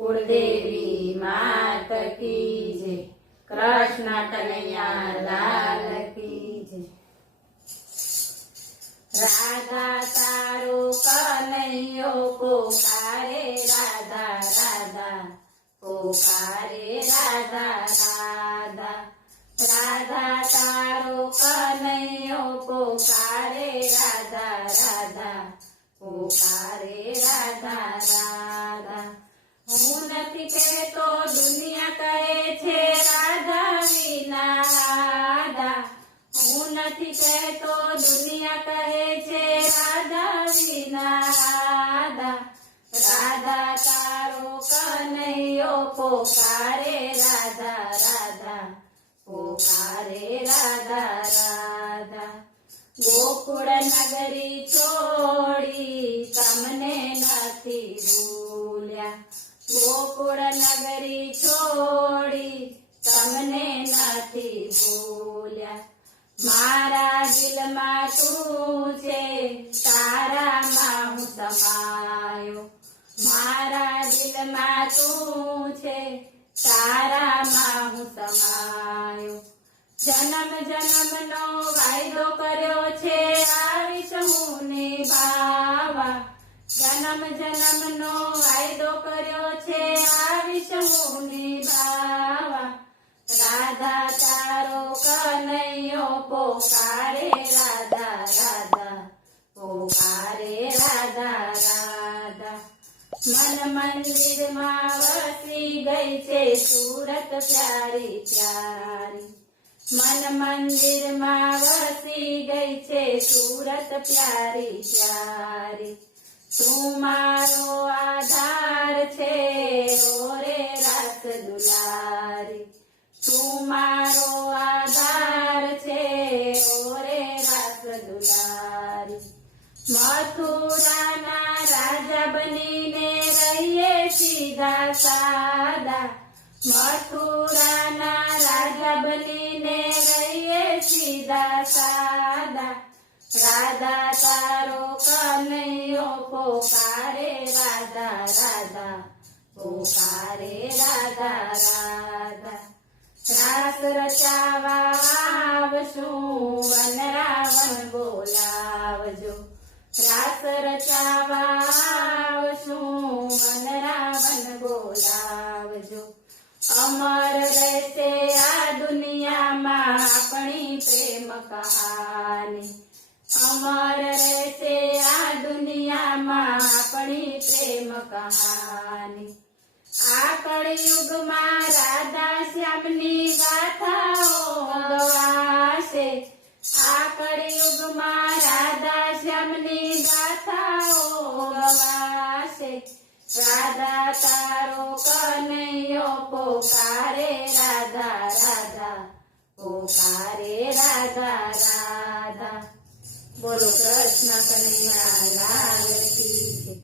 कुलदेवी मात की जय। कृष्ण कन्हैया लाल की जय। राधा तारो कन्हैयो पुकारे राधा राधा पुकारे राधा राधा। राधा तारो कन्हैयो पुकारे राधा राधा पुकारे राधा राधा। હું નથી કહેતો દુનિયા કહે છે રાધા વિના રાધા। હું નથી કહેતો દુનિયા કહે છે રાધા વિના રાધા। રાધા તારો કનૈયો પોકારે રાધા રાધા પોકારે રાધા રાધા। ગોકુળ નગરી છોડી તમને નથી ભૂલ્યા। ગોકુળ નગરી છોડી તમને નથી ભૂલ્યા। મારા દિલમાં તું છે તારામાં હું સમાયો। મારા દિલમાં તું છે તારામાં હું સમાયો। જન્મ જન્મનો વાયદો કર્યો છે આવીશ હું નિભાવા। જન્મ જન્મનો વાયદો કર્યો છે આવીશ હું નિભાવા। રાધા તારો કનૈયો પોકારે રાધા રાધા પોકારે રાધા રાધા। મન મંદિરમાં વસી ગઈ છે સુરત પ્યારી પ્યારી। મન મંદિરમાં વસી ગઈ છે સુરત પ્યારી પ્યારી। તું મારો આધાર છે ઓરે રાસ દુલારી। તું મારો આધાર છે ઓરે રાસ દુલારી। મથુરાના રાજા બનીને રહીએ સીધા સાદા। મથુરાના રાજા બનીને રહીએ સીધા સાદા। રાધા તારો કનૈયો પોકારે રાધા રાધા પોકારે રાધા રાધા। રાસ રચાવા આવશું વનરાવન બોલાવજો। રાસ રચાવા આવશું વનરાવન બોલાવજો। અમર રહેશે આ દુનિયામાં આપણી પ્રેમ કહાની। અમર રહેશે આ દુનિયામાં આપણી પ્રેમ કહાની। આ કળિયુગમાં રાધા શ્યામની ગાથાઓ ગવાશે। આ કળિયુગમાં રાધા શ્યામની ગાથાઓ ગવાશે। રાધા તારો કનૈયો પોકારે રાધા રાધા પોકારે રાધા રાધા। બોલો કૃષ્ણ કનૈયા લાલ કી